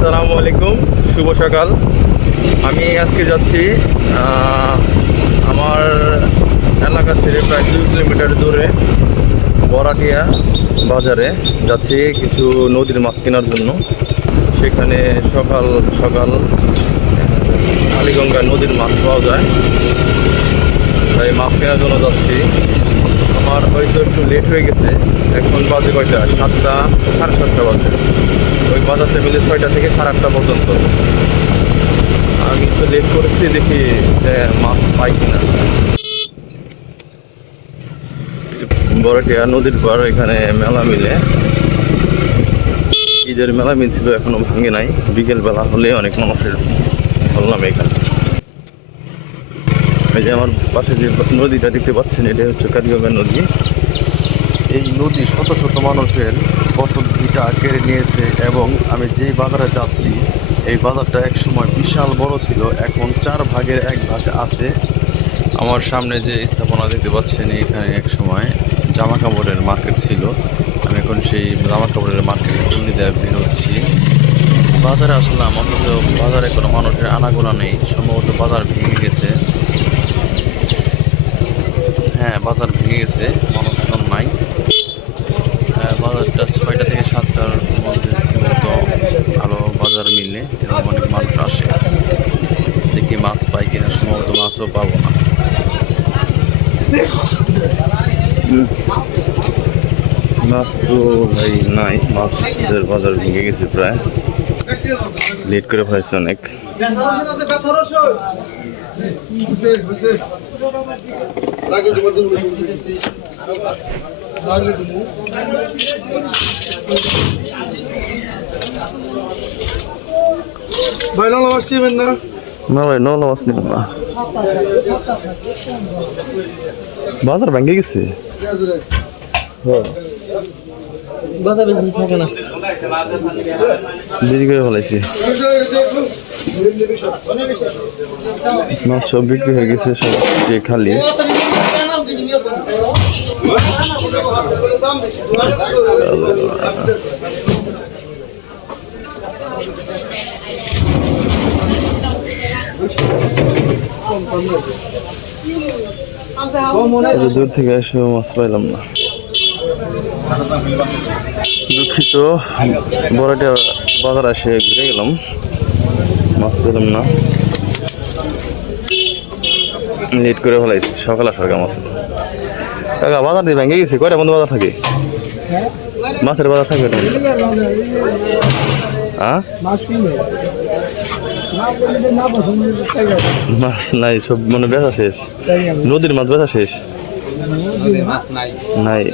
আসসালামু আলাইকুম, শুভ সকাল। আমি আজকে যাচ্ছি আমার এলাকা থেকে প্রায় দুই কিলোমিটার দূরে বরাটিয়া বাজারে যাচ্ছি কিছু নদীর মাছ কেনার জন্য। সেখানে সকাল সকাল কালীগঙ্গা নদীর মাছ পাওয়া যায়। তাই মাছ কেনার জন্য যাচ্ছি। আমার হয়তো একটু লেট হয়ে গেছে। এখন বাজে কয়টা? সাতটা, সাড়ে সাতটা বাজে। ওই বাজারটা মিলে ছয়টা থেকে সাড়ে আটটা পর্যন্ত। আমি তো লেট করেছি, দেখি মাছ পাই কিনা। বড়টিয়া নদীর পর এখানে মেলা মিলে। ঈদের মেলা মিলছিল, এখনও ভাঙে নাই। বিকেল বেলা হলে অনেক মানুষের বললাম এখানে। এই যে আমার পাশে যে নদীটা দেখতে পাচ্ছেন, এটা হচ্ছে কারিগঙ্গা নদী। এই নদী শত শত মানুষের বসত ভিটা কেড়ে নিয়েছে এবং আমি যেই বাজারে যাচ্ছি, এই বাজারটা একসময় বিশাল বড় ছিল। এখন চার ভাগের এক ভাগ আছে। আমার সামনে যে স্থাপনা দেখতে পাচ্ছেন, এখানে এক সময় জামা কাপড়ের মার্কেট ছিল। আমি এখন সেই জামা কাপড়ের মার্কেটে তুলি দেওয়া বের হচ্ছি। বাজারে আসলাম, অথচ বাজারে কোনো মানুষের আনাগোনা নেই। সম্ভবত বাজার ভেঙে গেছে। হ্যাঁ বাজার ভেঙে গেছে। মানুষজন নাই। বাজারটা ছয়টা থেকে সাতটার মধ্যে আরও বাজার মিলে এরকম অনেক মানুষ আসে। দেখি মাছ পাই কিনা, সম্ভবত মাছও পাবো না। মাছ তো ভাই নাই, মাছের বাজার ভেঙে গেছে প্রায়। লেট করে ফেলেছে অনেক। ভাই নলা মাছ নেবেন না? না ভাই নলা মাছ নিব না। বাজার ভেঙে গেছে। বাজার বেশি থাকে না দেরি করে ফেলাইছি। মাছ সব বিক্রি হয়ে গেছে সব যে খালি। দূর থেকে এসে মাছ পাইলাম না। দুঃখিত বড়টা বাজার আসে ঘুরে গেলাম। মাছ পেলাম না। লেট করে ফেলাইছি। সকাল আসার কাম আছে কাকা, বাজার দিয়ে ভেঙে গেছে? কয়টা বন্ধ বাজার থাকে? মাছের বাজার থাকে না? হ্যাঁ মাছ মাছ নাই, সব মানে বেচা শেষ। নদীর মাছ বেচা শেষ। নাই।